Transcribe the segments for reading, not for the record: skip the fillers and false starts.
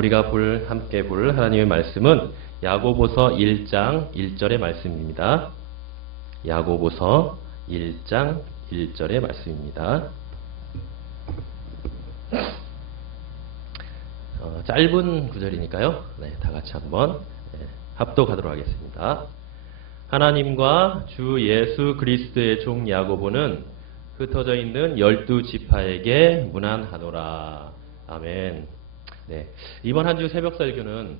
우리가 함께 볼 하나님의 말씀은 야고보서 1장 1절의 말씀입니다. 야고보서 1장 1절의 말씀입니다. 짧은 구절이니까요. 다 같이 한번 합독하도록 하겠습니다. 하나님과 주 예수 그리스도의 종 야고보는 흩어져 있는 12지파에게 문안하노라. 아멘. 이번 한 주 새벽 설교는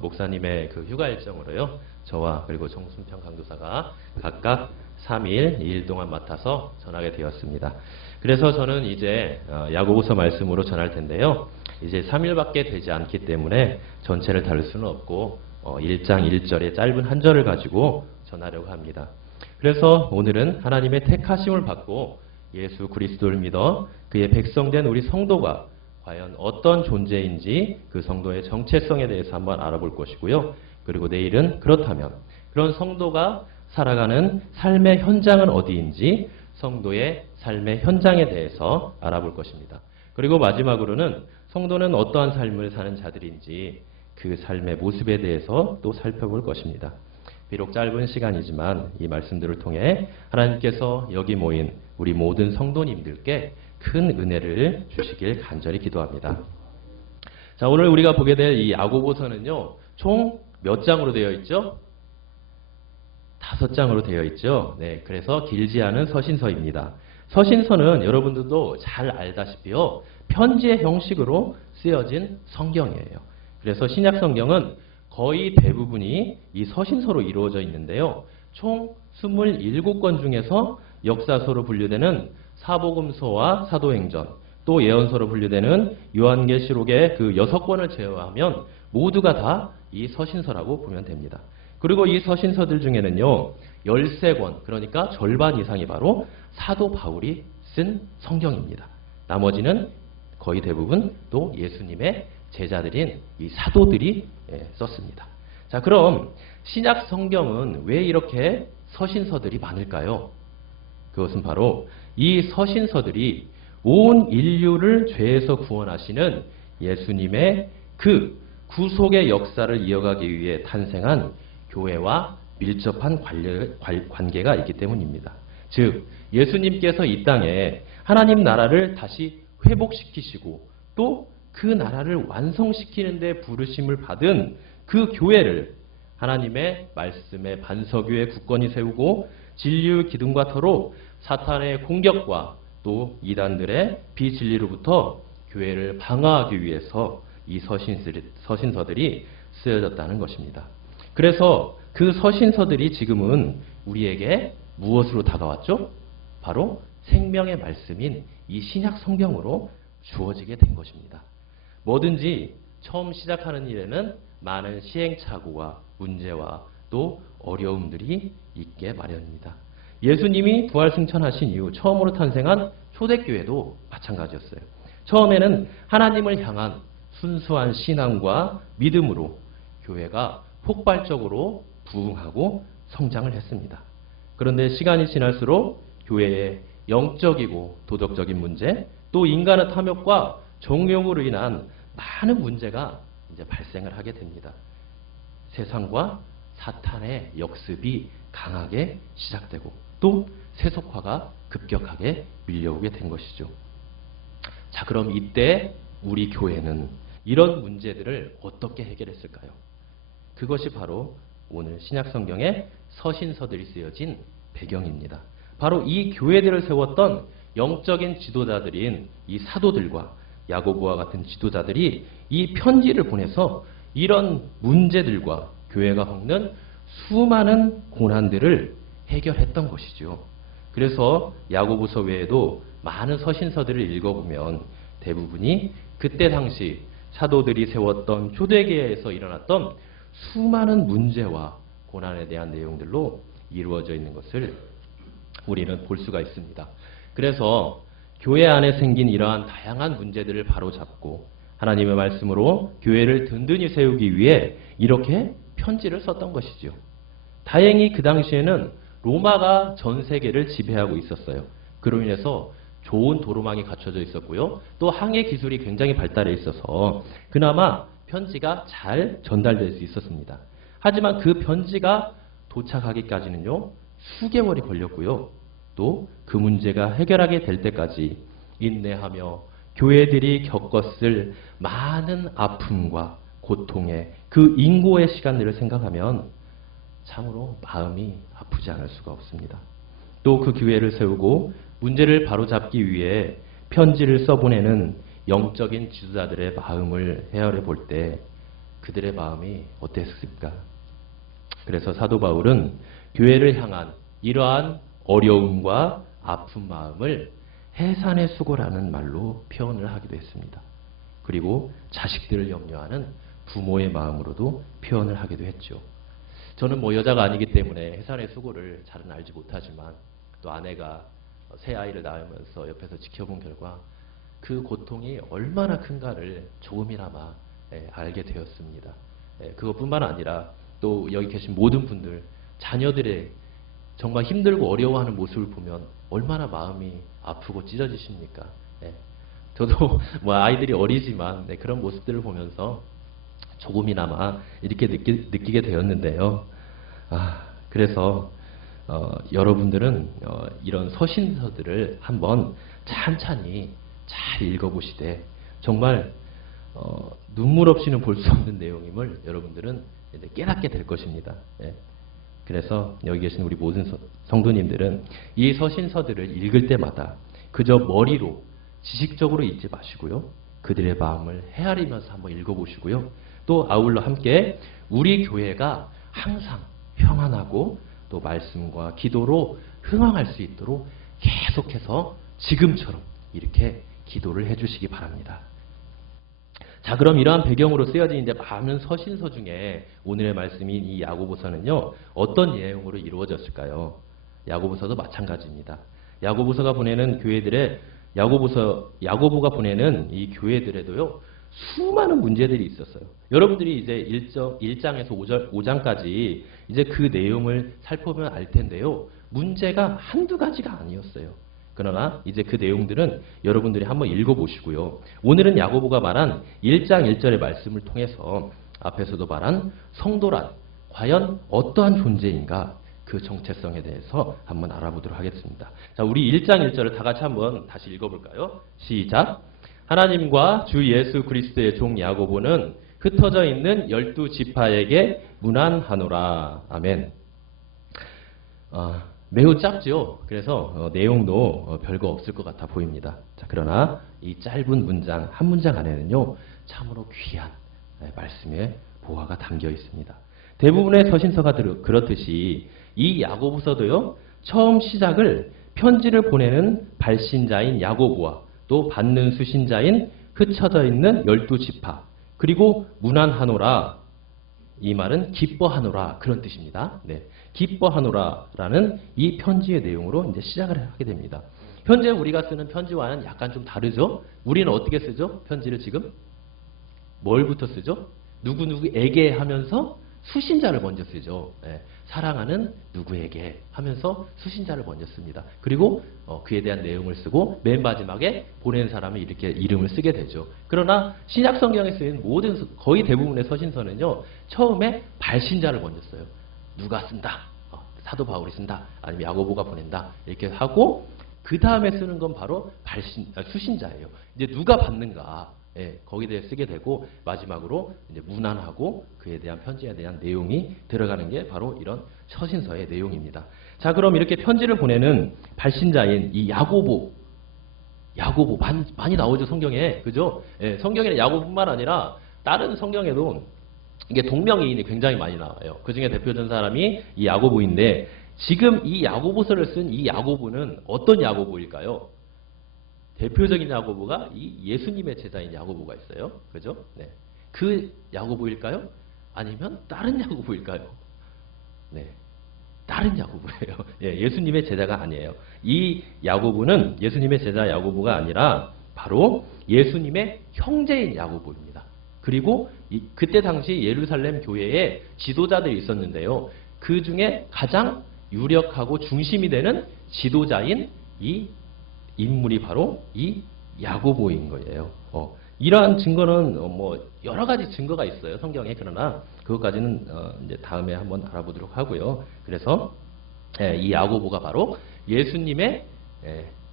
목사님의 그 휴가 일정으로요. 저와 그리고 정순평 강도사가 각각 3일, 2일 동안 맡아서 전하게 되었습니다. 그래서 저는 이제 야고보서 말씀으로 전할 텐데요. 이제 3일밖에 되지 않기 때문에 전체를 다룰 수는 없고 1장 1절의 짧은 한 절을 가지고 전하려고 합니다. 그래서 오늘은 하나님의 택하심을 받고 예수 그리스도를 믿어 그의 백성된 우리 성도가 과연 어떤 존재인지 그 성도의 정체성에 대해서 한번 알아볼 것이고요. 그리고 내일은 그렇다면 그런 성도가 살아가는 삶의 현장은 어디인지 성도의 삶의 현장에 대해서 알아볼 것입니다. 그리고 마지막으로는 성도는 어떠한 삶을 사는 자들인지 그 삶의 모습에 대해서 또 살펴볼 것입니다. 비록 짧은 시간이지만 이 말씀들을 통해 하나님께서 여기 모인 우리 모든 성도님들께 큰 은혜를 주시길 간절히 기도합니다. 자, 오늘 우리가 보게 될 이 야고보서는요, 총 몇 장으로 되어 있죠? 5장으로 되어 있죠. 그래서 길지 않은 서신서입니다. 서신서는 여러분들도 잘 알다시피요, 편지의 형식으로 쓰여진 성경이에요. 그래서 신약 성경은 거의 대부분이 이 서신서로 이루어져 있는데요. 총 27권 중에서 역사서로 분류되는 사복음서와 사도행전, 또 예언서로 분류되는 요한계시록의 그 6권을 제외하면 모두가 다 이 서신서라고 보면 됩니다. 그리고 이 서신서들 중에는요, 13권, 그러니까 절반 이상이 바로 사도 바울이 쓴 성경입니다. 나머지는 거의 대부분 또 예수님의 제자들인 이 사도들이 썼습니다. 자, 그럼 신약 성경은 왜 이렇게 서신서들이 많을까요? 그것은 바로 이 서신서들이 온 인류를 죄에서 구원하시는 예수님의 그 구속의 역사를 이어가기 위해 탄생한 교회와 밀접한 관계가 있기 때문입니다. 즉, 예수님께서 이 땅에 하나님 나라를 다시 회복시키시고 또 그 나라를 완성시키는 데 부르심을 받은 그 교회를 하나님의 말씀의 반석 위에 굳건히 세우고 진리의 기둥과 터로 사탄의 공격과 또 이단들의 비진리로부터 교회를 방어하기 위해서 이 서신서들이 쓰여졌다는 것입니다. 그래서 그 서신서들이 지금은 우리에게 무엇으로 다가왔죠? 바로 생명의 말씀인 이 신약 성경으로 주어지게 된 것입니다. 뭐든지 처음 시작하는 일에는 많은 시행착오와 문제와 또 어려움들이 있게 마련입니다. 예수님이 부활승천하신 이후 처음으로 탄생한 초대교회도 마찬가지였어요. 처음에는 하나님을 향한 순수한 신앙과 믿음으로 교회가 폭발적으로 부흥하고 성장을 했습니다. 그런데 시간이 지날수록 교회의 영적이고 도덕적인 문제, 또 인간의 탐욕과 정욕으로 인한 많은 문제가 이제 발생을 하게 됩니다. 세상과 사탄의 역습이 강하게 시작되고 또 세속화가 급격하게 밀려오게 된 것이죠. 자, 그럼 이때 우리 교회는 이런 문제들을 어떻게 해결했을까요? 그것이 바로 오늘 신약성경에 서신서들이 쓰여진 배경입니다. 바로 이 교회들을 세웠던 영적인 지도자들인 이 사도들과 야고보와 같은 지도자들이 이 편지를 보내서 이런 문제들과 교회가 겪는 수많은 고난들을 해결했던 것이죠. 그래서 야고보서 외에도 많은 서신서들을 읽어보면 대부분이 그때 당시 사도들이 세웠던 초대교회에서 일어났던 수많은 문제와 고난에 대한 내용들로 이루어져 있는 것을 우리는 볼 수가 있습니다. 그래서 교회 안에 생긴 이러한 다양한 문제들을 바로잡고 하나님의 말씀으로 교회를 든든히 세우기 위해 이렇게 편지를 썼던 것이죠. 다행히 그 당시에는 로마가 전 세계를 지배하고 있었어요. 그로 인해서 좋은 도로망이 갖춰져 있었고요. 또 항해 기술이 굉장히 발달해 있어서 그나마 편지가 잘 전달될 수 있었습니다. 하지만 그 편지가 도착하기까지는요, 수개월이 걸렸고요. 또 그 문제가 해결하게 될 때까지 인내하며 교회들이 겪었을 많은 아픔과 고통의 그 인고의 시간들을 생각하면 참으로 마음이 아프지 않을 수가 없습니다. 또 그 교회를 세우고 문제를 바로잡기 위해 편지를 써보내는 영적인 지도자들의 마음을 헤아려 볼 때 그들의 마음이 어땠을까? 그래서 사도 바울은 교회를 향한 이러한 어려움과 아픈 마음을 해산의 수고라는 말로 표현을 하기도 했습니다. 그리고 자식들을 염려하는 부모의 마음으로도 표현을 하기도 했죠. 저는 여자가 아니기 때문에 해산의 수고를 잘은 알지 못하지만 또 아내가 새 아이를 낳으면서 옆에서 지켜본 결과 그 고통이 얼마나 큰가를 조금이나마 알게 되었습니다. 그것뿐만 아니라 또 여기 계신 모든 분들 자녀들의 정말 힘들고 어려워하는 모습을 보면 얼마나 마음이 아프고 찢어지십니까? 저도 아이들이 어리지만 그런 모습들을 보면서 조금이나마 이렇게 느끼게 되었는데요. 그래서 여러분들은 이런 서신서들을 한번 찬찬히 잘 읽어보시되 정말 눈물 없이는 볼 수 없는 내용임을 여러분들은 이제 깨닫게 될 것입니다. 그래서 여기 계신 우리 모든 성도님들은 이 서신서들을 읽을 때마다 그저 머리로 지식적으로 읽지 마시고요. 그들의 마음을 헤아리면서 한번 읽어보시고요. 또 아울러 함께 우리 교회가 항상 평안하고 또 말씀과 기도로 흥황할 수 있도록 계속해서 지금처럼 이렇게 기도를 해주시기 바랍니다. 자, 그럼 이러한 배경으로 쓰여진 이제 많은 서신서 중에 오늘의 말씀인 이 야고보서는요, 어떤 내용으로 이루어졌을까요? 야고보서도 마찬가지입니다. 야고보서가 보내는 교회들의 야고보가 보내는 이 교회들에도요, 수많은 문제들이 있었어요. 여러분들이 이제 1장에서 5장까지 이제 그 내용을 살펴보면 알 텐데요, 문제가 한두 가지가 아니었어요. 그러나 이제 그 내용들은 여러분들이 한번 읽어보시고요. 오늘은 야고보가 말한 1장 1절의 말씀을 통해서 앞에서도 말한 성도란 과연 어떠한 존재인가 그 정체성에 대해서 한번 알아보도록 하겠습니다. 자, 우리 1장 1절을 다 같이 한번 다시 읽어볼까요? 시작! 하나님과 주 예수 그리스도의 종 야고보는 흩어져 있는 12지파에게 문안하노라. 아멘. 매우 짧죠. 그래서 내용도 별거 없을 것 같아 보입니다. 자, 그러나 이 짧은 문장 한 문장 안에는요, 참으로 귀한 말씀의 보화가 담겨 있습니다. 대부분의 서신서가 그렇듯이 이 야고보서도요, 처음 시작을 편지를 보내는 발신자인 야고보와 또 받는 수신자인 흩어져 있는 12지파 그리고 문안하노라, 이 말은 기뻐하노라 그런 뜻입니다. 기뻐하노라라는 이 편지의 내용으로 이제 시작을 하게 됩니다. 현재 우리가 쓰는 편지와는 약간 좀 다르죠? 우리는 어떻게 쓰죠? 편지를 지금 뭘부터 쓰죠? 누구누구에게 하면서 수신자를 먼저 쓰죠. 사랑하는 누구에게 하면서 수신자를 먼저 씁니다. 그리고 그에 대한 내용을 쓰고 맨 마지막에 보낸 사람이 이렇게 이름을 쓰게 되죠. 그러나 신약 성경에 쓰인 모든 거의 대부분의 서신서는요, 처음에 발신자를 먼저 써요. 누가 쓴다, 사도 바울이 쓴다, 아니면 야고보가 보낸다 이렇게 하고 그 다음에 쓰는 건 바로 수신자예요. 이제 누가 받는가, 거기에 대해 쓰게 되고 마지막으로 이제 문안하고 그에 대한 편지에 대한 내용이 들어가는 게 바로 이런 서신서의 내용입니다. 자, 그럼 이렇게 편지를 보내는 발신자인 이 야고보 많이 나오죠, 성경에. 그죠? 성경에는 야고보뿐만 아니라 다른 성경에도 이게 동명이인이 굉장히 많이 나와요. 그 중에 대표적인 사람이 이 야고보인데 지금 이 야고보서를 쓴 이 야고보는 어떤 야고보일까요? 대표적인 야고보가 이 예수님의 제자인 야고보가 있어요. 그죠? 그 야고보일까요? 아니면 다른 야고보일까요? 다른 야고보예요. 예수님의 제자가 아니에요. 이 야고보는 예수님의 제자 야고보가 아니라 바로 예수님의 형제인 야고보입니다. 그리고 그때 당시 예루살렘 교회에 지도자들이 있었는데요. 그 중에 가장 유력하고 중심이 되는 지도자인 이 인물이 바로 이 야고보인 거예요. 이러한 증거는 뭐 여러 가지 증거가 있어요. 성경에. 그러나 그것까지는 이제 다음에 한번 알아보도록 하고요. 그래서 이 야고보가 바로 예수님의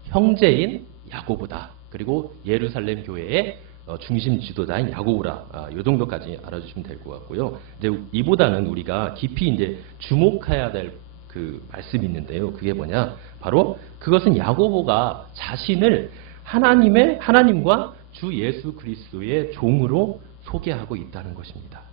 형제인 야고보다. 그리고 예루살렘 교회의 중심 지도자인 야고보라. 이 정도까지 알아주시면 될 것 같고요. 이제 이보다는 우리가 깊이 이제 주목해야 될 그 말씀이 있는데요. 그게 뭐냐? 바로 그것은 야고보가 자신을 하나님과 주 예수 그리스도의 종으로 소개하고 있다는 것입니다.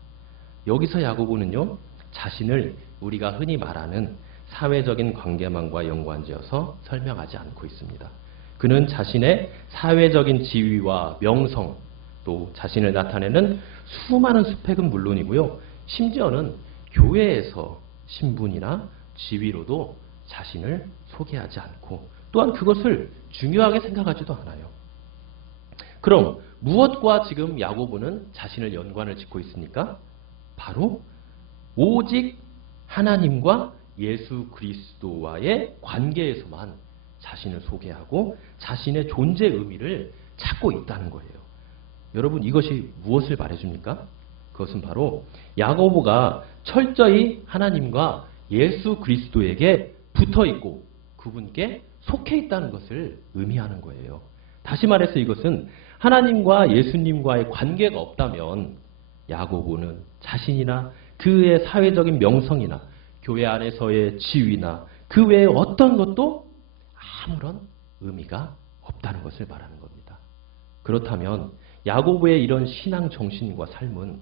여기서 야고보는요, 자신을 우리가 흔히 말하는 사회적인 관계망과 연관지어서 설명하지 않고 있습니다. 그는 자신의 사회적인 지위와 명성, 또 자신을 나타내는 수많은 스펙은 물론이고요, 심지어는 교회에서 신분이나 지위로도 자신을 소개하지 않고 또한 그것을 중요하게 생각하지도 않아요. 그럼 무엇과 지금 야고보는 자신을 연관을 짓고 있습니까? 바로 오직 하나님과 예수 그리스도와의 관계에서만 자신을 소개하고 자신의 존재 의미를 찾고 있다는 거예요. 여러분, 이것이 무엇을 말해줍니까? 그것은 바로 야고보가 철저히 하나님과 예수 그리스도에게 붙어 있고 그분께 속해 있다는 것을 의미하는 거예요. 다시 말해서 이것은 하나님과 예수님과의 관계가 없다면 야고보는 자신이나 그의 사회적인 명성이나 교회 안에서의 지위나 그 외에 어떤 것도 아무런 의미가 없다는 것을 말하는 겁니다. 그렇다면 야고보의 이런 신앙 정신과 삶은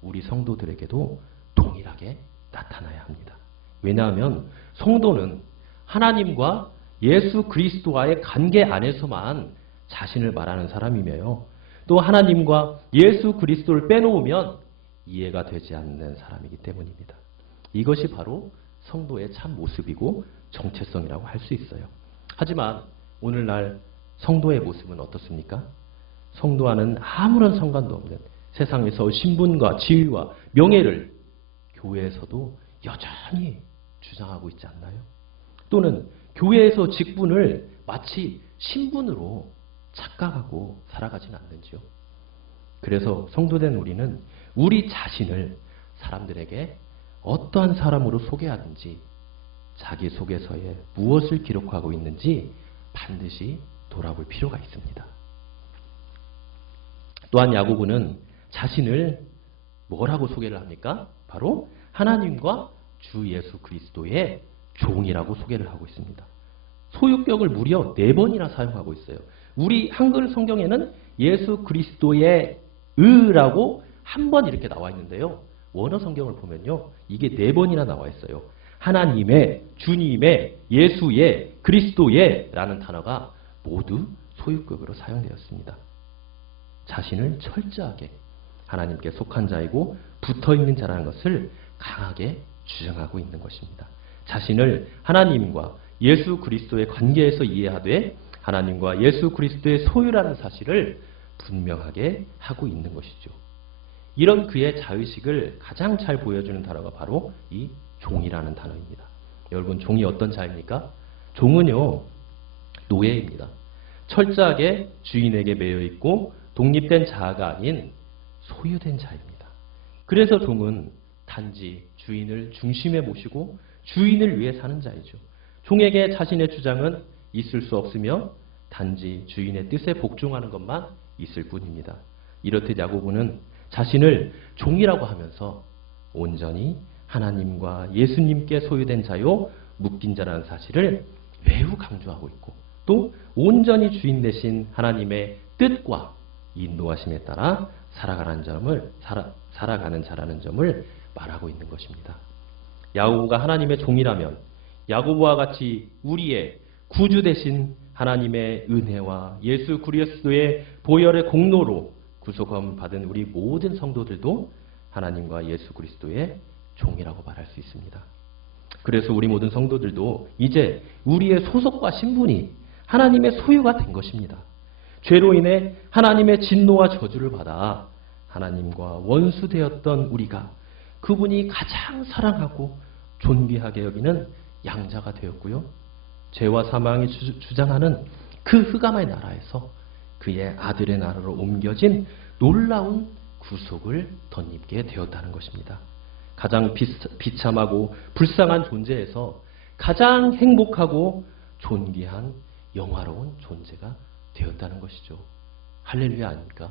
우리 성도들에게도 동일하게 나타나야 합니다. 왜냐하면 성도는 하나님과 예수 그리스도와의 관계 안에서만 자신을 말하는 사람이며요. 또 하나님과 예수 그리스도를 빼놓으면 이해가 되지 않는 사람이기 때문입니다. 이것이 바로 성도의 참 모습이고 정체성이라고 할 수 있어요. 하지만 오늘날 성도의 모습은 어떻습니까? 성도와는 아무런 상관도 없는 세상에서 신분과 지위와 명예를 교회에서도 여전히 주장하고 있지 않나요? 또는 교회에서 직분을 마치 신분으로 착각하고 살아가진 않는지요? 그래서 성도된 우리는 우리 자신을 사람들에게 어떠한 사람으로 소개하든지 자기소개서에 무엇을 기록하고 있는지 반드시 돌아볼 필요가 있습니다. 또한 야고보는 자신을 뭐라고 소개를 합니까? 바로 하나님과 주 예수 그리스도의 종이라고 소개를 하고 있습니다. 소유격을 무려 4번이나 사용하고 있어요. 우리 한글 성경에는 예수 그리스도의 의라고 한 번 이렇게 나와 있는데요. 원어 성경을 보면요, 이게 4번이나 나와 있어요. 하나님의, 주님의, 예수의, 그리스도의 라는 단어가 모두 소유격으로 사용되었습니다. 자신을 철저하게 하나님께 속한 자이고 붙어있는 자라는 것을 강하게 주장하고 있는 것입니다. 자신을 하나님과 예수 그리스도의 관계에서 이해하되 하나님과 예수 그리스도의 소유라는 사실을 분명하게 하고 있는 것이죠. 이런 그의 자의식을 가장 잘 보여주는 단어가 바로 이 종이라는 단어입니다. 여러분, 종이 어떤 자입니까? 종은요, 노예입니다. 철저하게 주인에게 매여 있고 독립된 자아가 아닌 소유된 자입니다. 그래서 종은 단지 주인을 중심에 모시고 주인을 위해 사는 자이죠. 종에게 자신의 주장은 있을 수 없으며 단지 주인의 뜻에 복종하는 것만 있을 뿐입니다. 이렇듯 야고보는 자신을 종이라고 하면서 온전히 하나님과 예수님께 소유된 자요 묶인 자라는 사실을 매우 강조하고 있고 또 온전히 주인 되신 하나님의 뜻과 인도하심에 따라 살아가는 자라는 점을 말하고 있는 것입니다. 야고보가 하나님의 종이라면 야고보와 같이 우리의 구주 되신 하나님의 은혜와 예수 그리스도의 보혈의 공로로 구속함을 받은 우리 모든 성도들도 하나님과 예수 그리스도의 종이라고 말할 수 있습니다. 그래서 우리 모든 성도들도 이제 우리의 소속과 신분이 하나님의 소유가 된 것입니다. 죄로 인해 하나님의 진노와 저주를 받아 하나님과 원수되었던 우리가 그분이 가장 사랑하고 존귀하게 여기는 양자가 되었고요. 죄와 사망이 주장하는 그 흑암의 나라에서 그의 아들의 나라로 옮겨진 놀라운 구속을 덧입게 되었다는 것입니다. 가장 비참하고 불쌍한 존재에서 가장 행복하고 존귀한 영화로운 존재가 되었다는 것이죠. 할렐루야 아닙니까?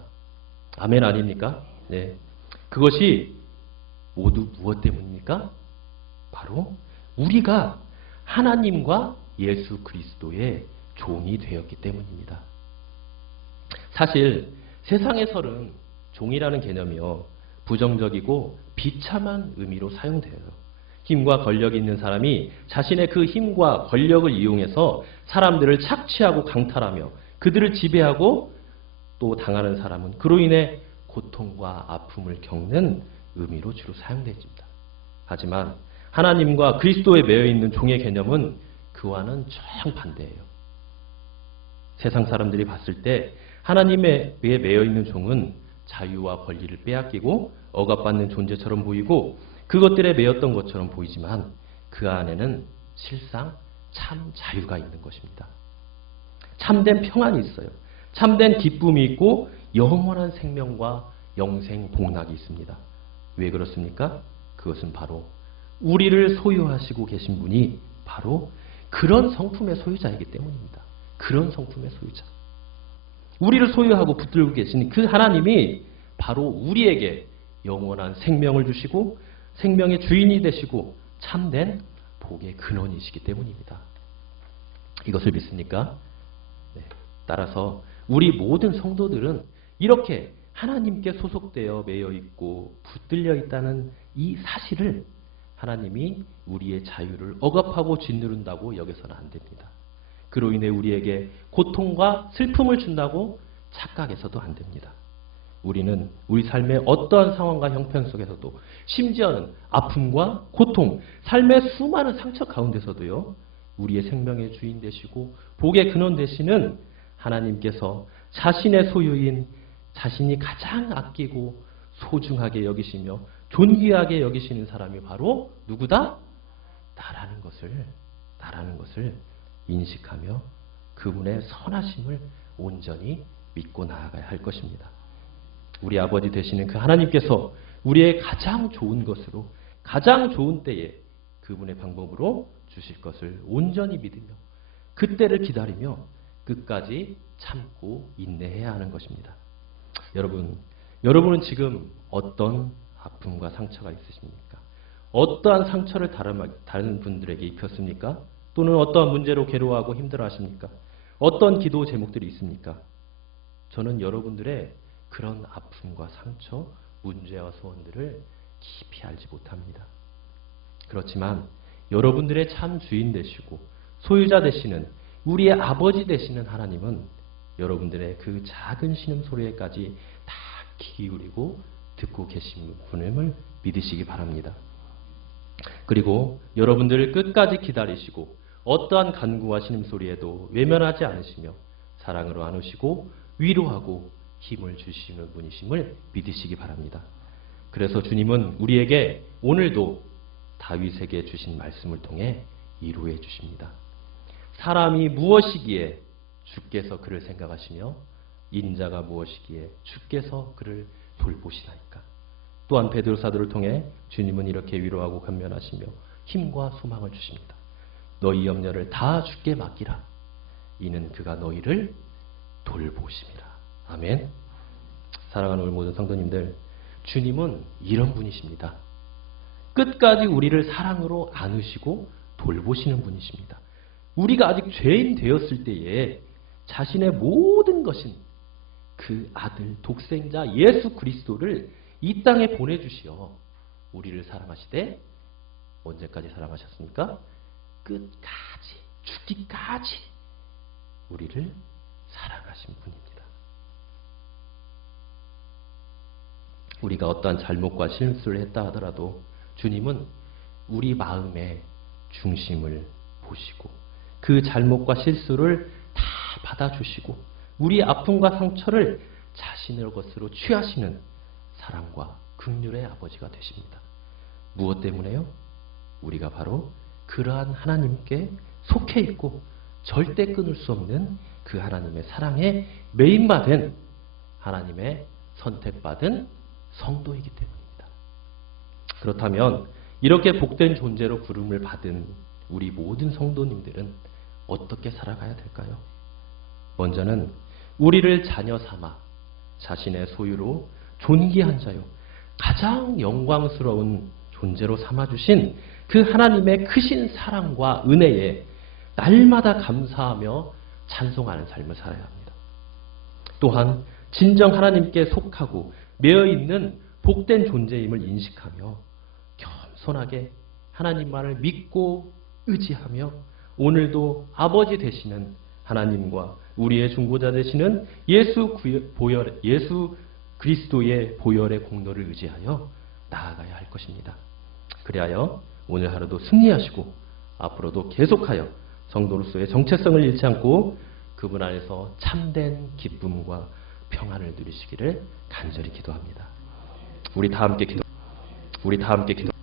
아멘 아닙니까? 네. 그것이 모두 무엇 때문입니까? 바로 우리가 하나님과 예수 그리스도의 종이 되었기 때문입니다. 사실 세상에서는 종이라는 개념이요, 부정적이고 비참한 의미로 사용돼요. 힘과 권력이 있는 사람이 자신의 그 힘과 권력을 이용해서 사람들을 착취하고 강탈하며 그들을 지배하고 또 당하는 사람은 그로 인해 고통과 아픔을 겪는 의미로 주로 사용됩니다. 하지만 하나님과 그리스도에 매여 있는 종의 개념은 그와는 정반대예요. 세상 사람들이 봤을 때 하나님에 매여 있는 종은 자유와 권리를 빼앗기고 억압받는 존재처럼 보이고 그것들에 매였던 것처럼 보이지만 그 안에는 실상 참 자유가 있는 것입니다. 참된 평안이 있어요. 참된 기쁨이 있고 영원한 생명과 영생 복락이 있습니다. 왜 그렇습니까? 그것은 바로 우리를 소유하시고 계신 분이 바로 그런 성품의 소유자이기 때문입니다. 그런 성품의 소유자. 우리를 소유하고 붙들고 계신 그 하나님이 바로 우리에게 영원한 생명을 주시고 생명의 주인이 되시고 참된 복의 근원이시기 때문입니다. 이것을 믿습니까? 네. 따라서 우리 모든 성도들은 이렇게 하나님께 소속되어 매여 있고 붙들려 있다는 이 사실을 하나님이 우리의 자유를 억압하고 짓누른다고 여겨서는 안 됩니다. 그로 인해 우리에게 고통과 슬픔을 준다고 착각해서도 안 됩니다. 우리는 우리 삶의 어떠한 상황과 형편 속에서도 심지어는 아픔과 고통, 삶의 수많은 상처 가운데서도요, 우리의 생명의 주인 되시고 복의 근원 되시는 하나님께서 자신의 소유인 자신이 가장 아끼고 소중하게 여기시며 존귀하게 여기시는 사람이 바로 누구다? 나라는 것을 인식하며 그분의 선하심을 온전히 믿고 나아가야 할 것입니다. 우리 아버지 되시는 그 하나님께서 우리의 가장 좋은 것으로 가장 좋은 때에 그분의 방법으로 주실 것을 온전히 믿으며 그때를 기다리며 끝까지 참고 인내해야 하는 것입니다. 여러분은 지금 어떤 아픔과 상처가 있으십니까? 어떠한 상처를 다른 분들에게 입혔습니까? 또는 어떠한 문제로 괴로워하고 힘들어하십니까? 어떤 기도 제목들이 있습니까? 저는 여러분들의 그런 아픔과 상처, 문제와 소원들을 깊이 알지 못합니다. 그렇지만 여러분들의 참 주인 되시고 소유자 되시는 우리의 아버지 되시는 하나님은 여러분들의 그 작은 신음소리에까지 다 귀 기울이고 듣고 계신 분임을 믿으시기 바랍니다. 그리고 여러분들을 끝까지 기다리시고 어떠한 간구와 신음소리에도 외면하지 않으시며 사랑으로 안으시고 위로하고 힘을 주시는 분이심을 믿으시기 바랍니다. 그래서 주님은 우리에게 오늘도 다윗에게 주신 말씀을 통해 위로해 주십니다. 사람이 무엇이기에 주께서 그를 생각하시며 인자가 무엇이기에 주께서 그를 돌보시나이까. 또한 베드로 사도를 통해 주님은 이렇게 위로하고 감면하시며 힘과 소망을 주십니다. 너희 염려를 다 주께 맡기라. 이는 그가 너희를 돌보심이라. 아멘. 사랑하는 우리 모든 성도님들, 주님은 이런 분이십니다. 끝까지 우리를 사랑으로 안으시고 돌보시는 분이십니다. 우리가 아직 죄인 되었을 때에 자신의 모든 것인 그 아들 독생자 예수 그리스도를 이 땅에 보내주시어 우리를 사랑하시되 언제까지 사랑하셨습니까? 끝까지, 죽기까지 우리를 사랑하신 분입니다. 우리가 어떠한 잘못과 실수를 했다 하더라도 주님은 우리 마음의 중심을 보시고 그 잘못과 실수를 다 받아주시고 우리의 아픔과 상처를 자신의 것으로 취하시는 사랑과 긍휼의 아버지가 되십니다. 무엇 때문에요? 우리가 바로 그러한 하나님께 속해 있고 절대 끊을 수 없는 그 하나님의 사랑에 매인받은 하나님의 선택받은 성도이기 때문입니다. 그렇다면 이렇게 복된 존재로 부름을 받은 우리 모든 성도님들은 어떻게 살아가야 될까요? 먼저는 우리를 자녀 삼아 자신의 소유로 존귀한 자요 가장 영광스러운 존재로 삼아주신 그 하나님의 크신 사랑과 은혜에 날마다 감사하며 찬송하는 삶을 살아야 합니다. 또한 진정 하나님께 속하고 매어있는 복된 존재임을 인식하며 겸손하게 하나님만을 믿고 의지하며 오늘도 아버지 되시는 하나님과 우리의 중보자 되시는 예수 그리스도의 보혈의 공로를 의지하여 나아가야 할 것입니다. 그리하여 오늘 하루도 승리하시고 앞으로도 계속하여 성도로서의 정체성을 잃지 않고 그분 안에서 참된 기쁨과 평안을 누리시기를 간절히 기도합니다. 우리 다 함께 기도.